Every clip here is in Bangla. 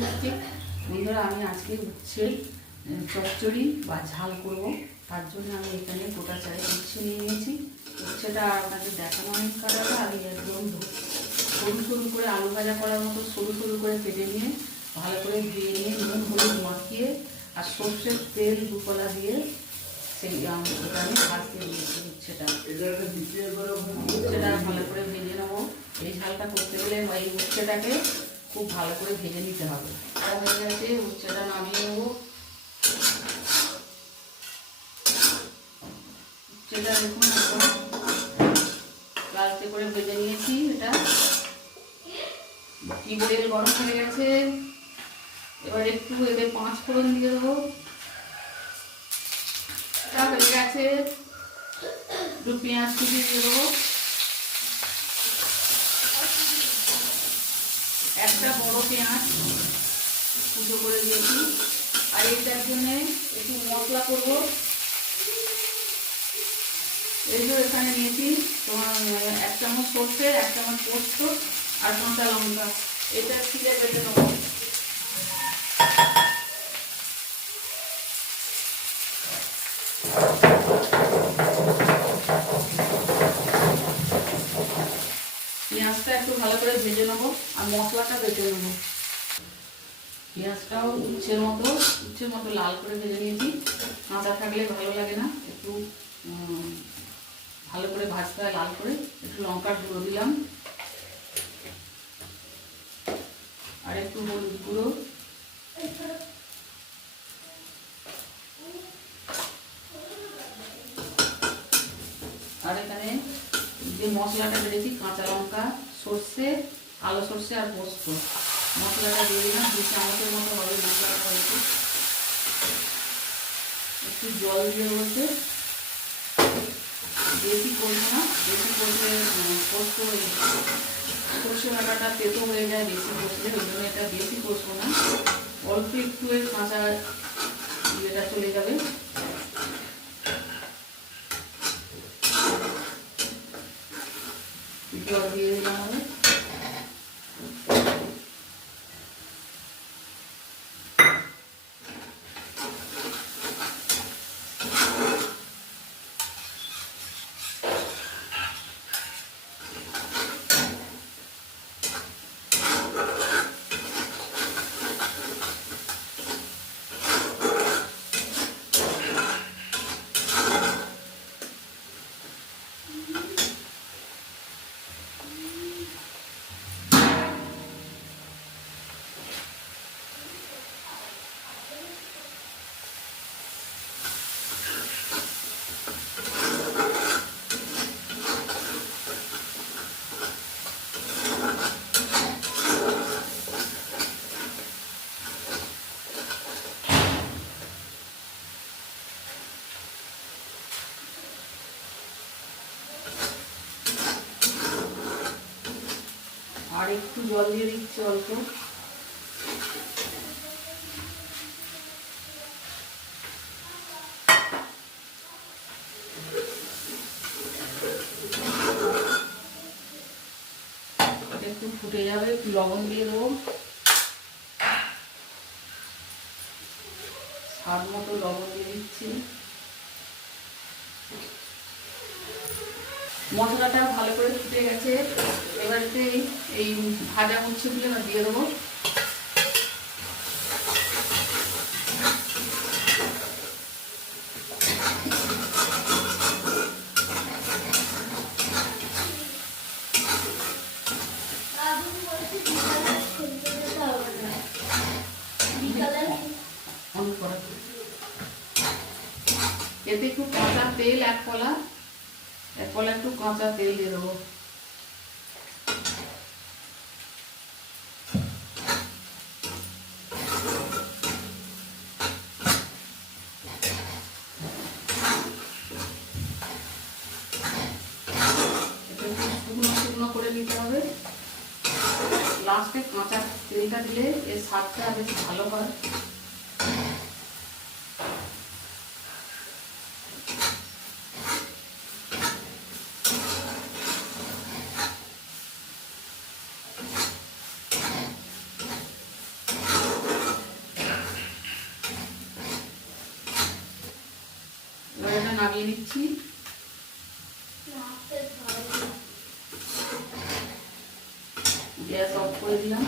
মিষ্টি। বন্ধুরা, আমি আজকে উচ্ছের চচ্চড়ি বা ঝাল করব। তার জন্য আমি এখানে গোটা চারে উচ্ছে নিয়ে নিয়েছি। উচ্ছেটা আপনাদের দেখানো অনেক কাটাটা আমি একদম সরু সরু করে আলু ভাজা করার মতো সরু সরু করে কেটে নিয়ে ভালো করে ধুয়ে নিয়ে নুন হলুদ মাখিয়ে আর সর্ষের তেল দুকলা দিয়ে সেই ওটা আমি ভাজতে দিয়েছি। উচ্ছেটা ভালো করে ভেজে নেবো। এই ঝালটা করতে গেলে এই উচ্ছেটাকে খুব ভালো করে ভেজে নিতে হবে। হয়ে গেছে, উচ্ছেটা নামিয়ে নেবো। উচ্ছেটা দেখুন এখন লালচে করে ভেজে নিয়েছি। এটা টিউবওয়েল গরম হয়ে গেছে। এবার একটু এদের 5 ফোড়ন দিয়ে দেবো। হয়ে গেছে, একটু পেঁয়াজ কুচি দিয়ে দেবো। একটা বড় পেঁয়াজ কুচো করে দিয়েছি। আর এটার জন্য একটু মশলা করব। এই যে এখানে নিয়েছি তোমার 1 চামচ সর্ষে, 1 চামচ পোস্ত আর কাঁচা লঙ্কা। এটা ছিঁড়ে বেটে নেব। পেঁয়াজটা একটু ভালো করে ভেজে নেবো আর মশলাটা বেটে নেবো। পেঁয়াজটাও উচ্ছের মতো লাল করে ভেজে নিয়েছি। কাঁচা থাকলে ভালো লাগে না, একটু ভালো করে ভাজতে হয় লাল করে। একটু লঙ্কার গুঁড়ো দিলাম আর একটু হলুদ গুঁড়ো, আর এখানে যে মশলাটা বেড়েছি কাঁচা লঙ্কা, সর্ষে, কালো সর্ষে আর পোস্ত, মশলাটা দিয়ে দিলাম। 2 চামচের মতো হবে মশলাটা হয়েছে। একটু জল দিয়ে বলতে বেশি করবো না, বেশি করলে পোস্ত সর্ষে বাটাটা তেতো হয়ে যায় বেশি কষলে, ওই জন্য এটা বেশি কষবো না। অল্প একটু কাঁচা ইয়েটা চলে যাবে। জল দিয়ে দিলাম হবে। আর একটু জল দিয়ে দিচ্ছি অল্প। একটু ফুটে যাবে, একটু লবণ দিয়ে দেবো, স্বাদ মতো লবণ দিয়ে দিচ্ছি। মশলাটা ভালো করে ফুটে গেছে। এবারে এই ভাজা উচ্ছেগুলো দিয়ে দেবো। এতে একটু কাঁচা তেল, 1 কলা একটু কাঁচা তেল দিয়ে দেবো। শুকনো করে নিতে হবে। লাস্টে কাঁচা তেলটা দিলে এর স্বাদটা বেশ ভালো হয়। নামিয়ে নিচ্ছি। গ্যাস অফ করে দিলাম।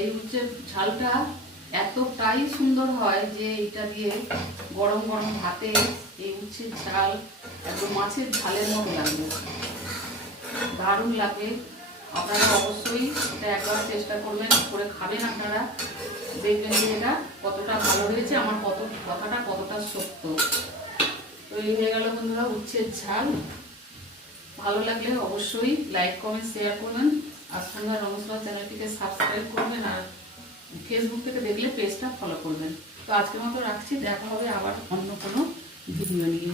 এই হচ্ছে ঝালটা এতটাই সুন্দর হয় যে এটা দিয়ে গরম গরম ভাতে এই উচ্ছে ঝাল একদম মাছের ঝালের মতো লাগবে, দারুণ লাগে। আপনারা অবশ্যই এটা একবার চেষ্টা করবেন, করে খাবেন আপনারা, দেখবেন যে এটা কতটা ভালো হয়েছে, আমার কথাটা কতটা সত্য। তো এই হয়ে গেল বন্ধুরা উচ্ছের ঝাল। ভালো লাগলে অবশ্যই লাইক কমেন্ট শেয়ার করবেন, আর সঙ্গে রমসলা চ্যানেলটিকে সাবস্ক্রাইব করবেন, আর ফেসবুক থেকে দেখলে পেজটা ফলো করবেন। তো আজকের মতো রাখছি, দেখা হবে আবার অন্য কোনো ভিডিও নিয়ে।